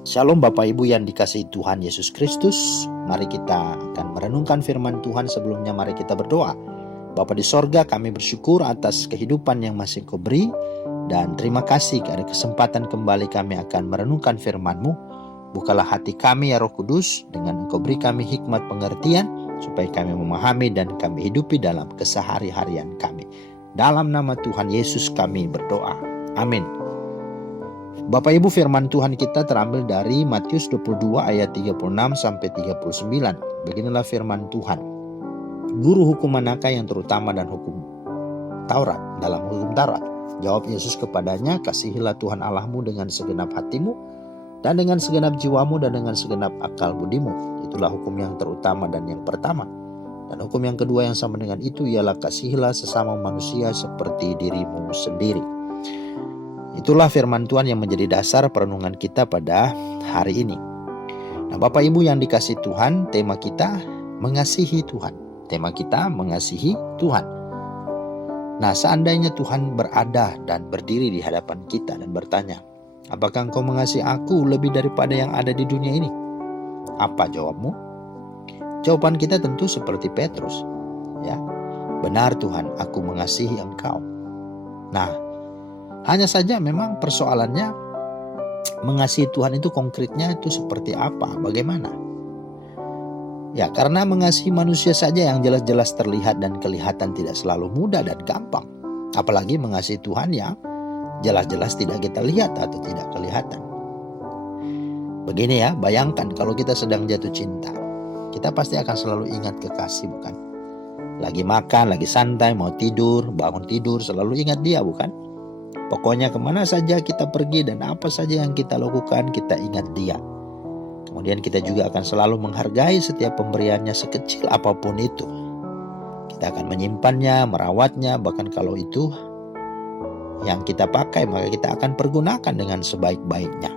Shalom Bapak Ibu yang dikasihi Tuhan Yesus Kristus. Mari kita akan merenungkan firman Tuhan. Sebelumnya mari kita berdoa. Bapa di sorga, kami bersyukur atas kehidupan yang masih Kau beri. Dan terima kasih ada kesempatan kembali kami akan merenungkan firman-Mu. Bukalah hati kami ya Roh Kudus, dengan Engkau beri kami hikmat pengertian, supaya kami memahami dan kami hidupi dalam kesehari-harian kami. Dalam nama Tuhan Yesus kami berdoa. Amin. Bapak Ibu, firman Tuhan kita terambil dari Matius 22 ayat 36 sampai 39. Beginilah firman Tuhan. Guru hukum manakah yang terutama dan hukum Taurat dalam hukum Taurat? Jawab Yesus kepadanya, kasihilah Tuhan Allahmu dengan segenap hatimu dan dengan segenap jiwamu dan dengan segenap akal budimu. Itulah hukum yang terutama dan yang pertama. Dan hukum yang kedua yang sama dengan itu ialah kasihilah sesama manusia seperti dirimu sendiri. Itulah firman Tuhan yang menjadi dasar perenungan kita pada hari ini. Nah, Bapak Ibu yang dikasihi Tuhan, tema kita mengasihi Tuhan. Tema kita mengasihi Tuhan. Nah, seandainya Tuhan berada dan berdiri di hadapan kita dan bertanya, apakah engkau mengasihi aku lebih daripada yang ada di dunia ini? Apa jawabmu? Jawaban kita tentu seperti Petrus. Ya, benar Tuhan, aku mengasihi engkau. Nah, hanya saja memang persoalannya mengasihi Tuhan itu konkretnya itu seperti apa, bagaimana? Ya, karena mengasihi manusia saja yang jelas-jelas terlihat dan kelihatan tidak selalu mudah dan gampang. Apalagi mengasihi Tuhan yang jelas-jelas tidak kita lihat atau tidak kelihatan. Begini ya, bayangkan kalau kita sedang jatuh cinta. Kita pasti akan selalu ingat kekasih, bukan? Lagi makan, lagi santai, mau tidur, bangun tidur, selalu ingat dia, bukan? Pokoknya kemana saja kita pergi dan apa saja yang kita lakukan, kita ingat dia. Kemudian kita juga akan selalu menghargai setiap pemberiannya sekecil apapun itu. Kita akan menyimpannya, merawatnya, bahkan kalau itu yang kita pakai maka kita akan pergunakan dengan sebaik-baiknya.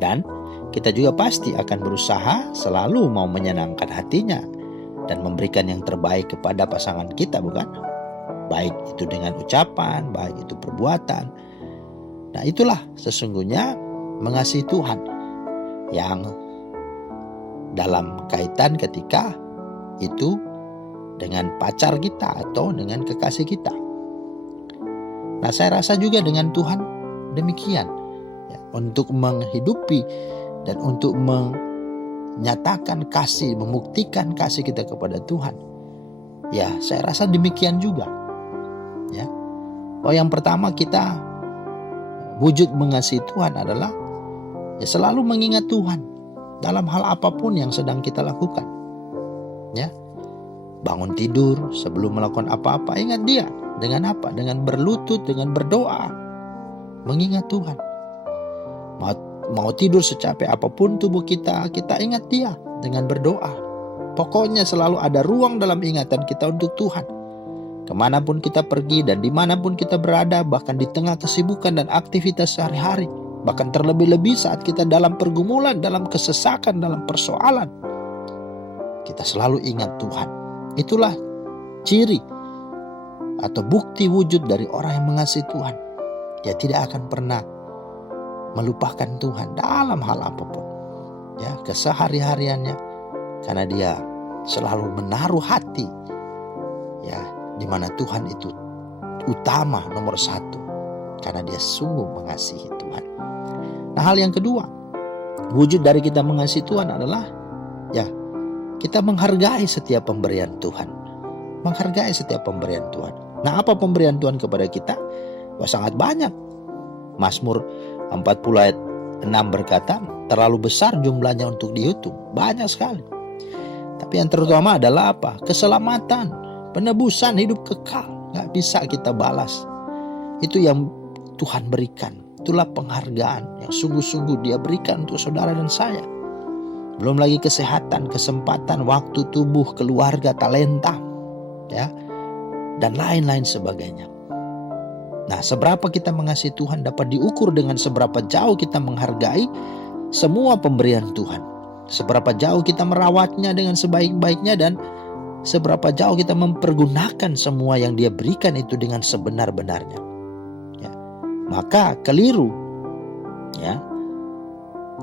Dan kita juga pasti akan berusaha selalu mau menyenangkan hatinya dan memberikan yang terbaik kepada pasangan kita, bukan? Baik itu dengan ucapan, baik itu perbuatan. Nah, itulah sesungguhnya mengasihi Tuhan yang dalam kaitan ketika itu dengan pacar kita atau dengan kekasih kita. Nah, saya rasa juga dengan Tuhan demikian. Ya, untuk menghidupi dan untuk menyatakan kasih, membuktikan kasih kita kepada Tuhan. Ya, saya rasa demikian juga. Ya. Oh, yang pertama kita wujud mengasihi Tuhan adalah ya selalu mengingat Tuhan dalam hal apapun yang sedang kita lakukan. Ya. Bangun tidur, sebelum melakukan apa-apa ingat dia. Dengan apa? Dengan berlutut, dengan berdoa. Mengingat Tuhan. Mau tidur secapek apapun tubuh kita ingat dia dengan berdoa. Pokoknya selalu ada ruang dalam ingatan kita untuk Tuhan. Kemanapun kita pergi dan dimanapun kita berada, bahkan di tengah kesibukan dan aktivitas sehari-hari, bahkan terlebih-lebih saat kita dalam pergumulan, dalam kesesakan, dalam persoalan, kita selalu ingat Tuhan. Itulah ciri atau bukti wujud dari orang yang mengasihi Tuhan. Dia tidak akan pernah melupakan Tuhan dalam hal apapun, ya, kesehari-hariannya, karena dia selalu menaruh hati, ya, di mana Tuhan itu utama, nomor satu, karena dia sungguh mengasihi Tuhan. Nah, hal yang kedua, wujud dari kita mengasihi Tuhan adalah ya kita menghargai setiap pemberian Tuhan. Menghargai setiap pemberian Tuhan. Nah, apa pemberian Tuhan kepada kita? Wah, sangat banyak. Mazmur 40 ayat 6 berkata, terlalu besar jumlahnya untuk dihitung. Banyak sekali. Tapi yang terutama adalah apa? Keselamatan, penebusan, hidup kekal. Gak bisa kita balas. Itu yang Tuhan berikan. Itulah penghargaan yang sungguh-sungguh dia berikan untuk saudara dan saya. Belum lagi kesehatan, kesempatan, waktu, tubuh, keluarga, talenta, ya, dan lain-lain sebagainya. Nah, seberapa kita mengasihi Tuhan dapat diukur dengan seberapa jauh kita menghargai semua pemberian Tuhan. Seberapa jauh kita merawatnya dengan sebaik-baiknya dan seberapa jauh kita mempergunakan semua yang dia berikan itu dengan sebenar-benarnya. Ya. Maka keliru, ya,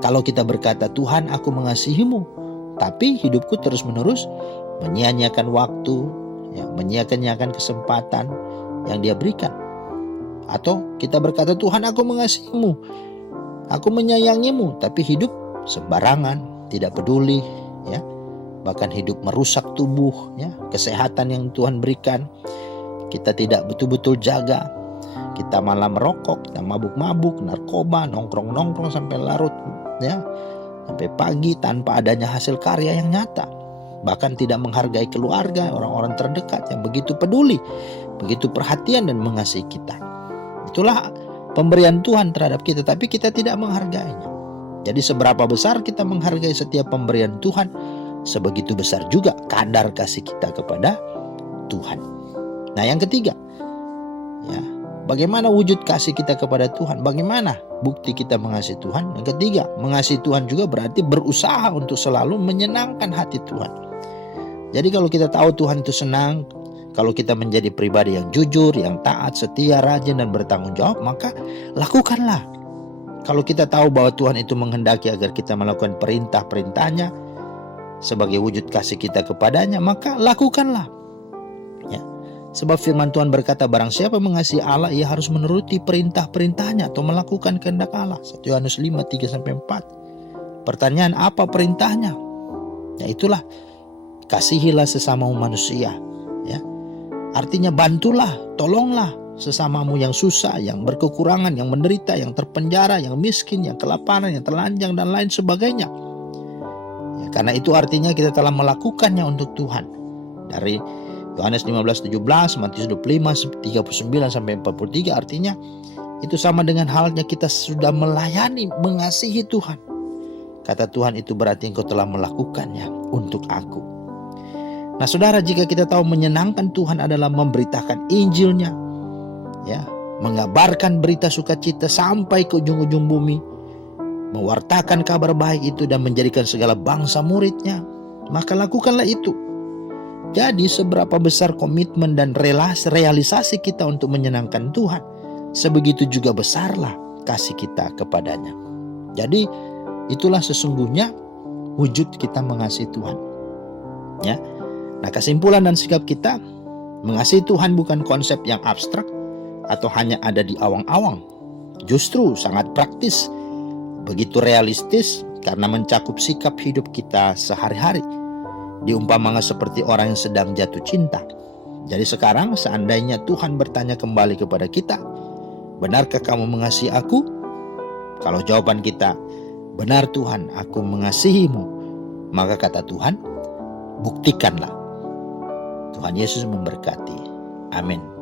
Kalau kita berkata, Tuhan aku mengasihimu, tapi hidupku terus-menerus menyia-nyiakan waktu, ya, menyia-nyiakan kesempatan yang Dia berikan. Atau kita berkata, Tuhan aku mengasihimu, aku menyayangimu, tapi hidup sembarangan, tidak peduli, ya, bahkan hidup merusak tubuh, ya, kesehatan yang Tuhan berikan kita tidak betul-betul jaga. Kita malah merokok, kita mabuk-mabuk, narkoba, nongkrong-nongkrong sampai larut, ya, sampai pagi tanpa adanya hasil karya yang nyata. Bahkan tidak menghargai keluarga, orang-orang terdekat yang begitu peduli, begitu perhatian dan mengasihi kita. Itulah pemberian Tuhan terhadap kita, tapi kita tidak menghargainya. Jadi seberapa besar kita menghargai setiap pemberian Tuhan, sebegitu besar juga kadar kasih kita kepada Tuhan. Nah, yang ketiga, ya, bagaimana wujud kasih kita kepada Tuhan? Bagaimana bukti kita mengasihi Tuhan? Yang ketiga, mengasihi Tuhan juga berarti berusaha untuk selalu menyenangkan hati Tuhan. Jadi kalau kita tahu Tuhan itu senang, kalau kita menjadi pribadi yang jujur, yang taat, setia, rajin, dan bertanggung jawab, maka lakukanlah. Kalau kita tahu bahwa Tuhan itu menghendaki agar kita melakukan perintah-perintahnya sebagai wujud kasih kita kepadanya, maka lakukanlah. Ya. Sebab firman Tuhan berkata, barang siapa mengasihi Allah, ia harus menuruti perintah-perintahnya atau melakukan kehendak Allah. 1 Yohanes 5, 3-4. Pertanyaan, apa perintahnya? Ya itulah, kasihilah sesama manusia. Ya. Artinya bantulah, tolonglah sesamamu yang susah, yang berkekurangan, yang menderita, yang terpenjara, yang miskin, yang kelaparan, yang telanjang, dan lain sebagainya. Ya, karena itu artinya kita telah melakukannya untuk Tuhan. Dari Yohanes 15:17, Matius 25, 39-43 artinya itu sama dengan halnya kita sudah melayani, mengasihi Tuhan. Kata Tuhan, itu berarti engkau telah melakukannya untuk aku. Nah saudara, jika kita tahu menyenangkan Tuhan adalah memberitakan Injilnya, ya, mengabarkan berita sukacita sampai ke ujung-ujung bumi, mewartakan kabar baik itu dan menjadikan segala bangsa muridnya, maka lakukanlah itu. Jadi seberapa besar komitmen dan realisasi kita untuk menyenangkan Tuhan, sebegitu juga besarlah kasih kita kepadanya. Jadi itulah sesungguhnya wujud kita mengasihi Tuhan. Ya. Nah, kesimpulan dan sikap kita, mengasihi Tuhan bukan konsep yang abstrak atau hanya ada di awang-awang. Justru sangat praktis, begitu realistis karena mencakup sikap hidup kita sehari-hari. Diumpamakan seperti orang yang sedang jatuh cinta. Jadi sekarang seandainya Tuhan bertanya kembali kepada kita, benarkah kamu mengasihi aku? Kalau jawaban kita, benar Tuhan, aku mengasihimu, maka kata Tuhan, buktikanlah. Tuhan Yesus memberkati. Amin.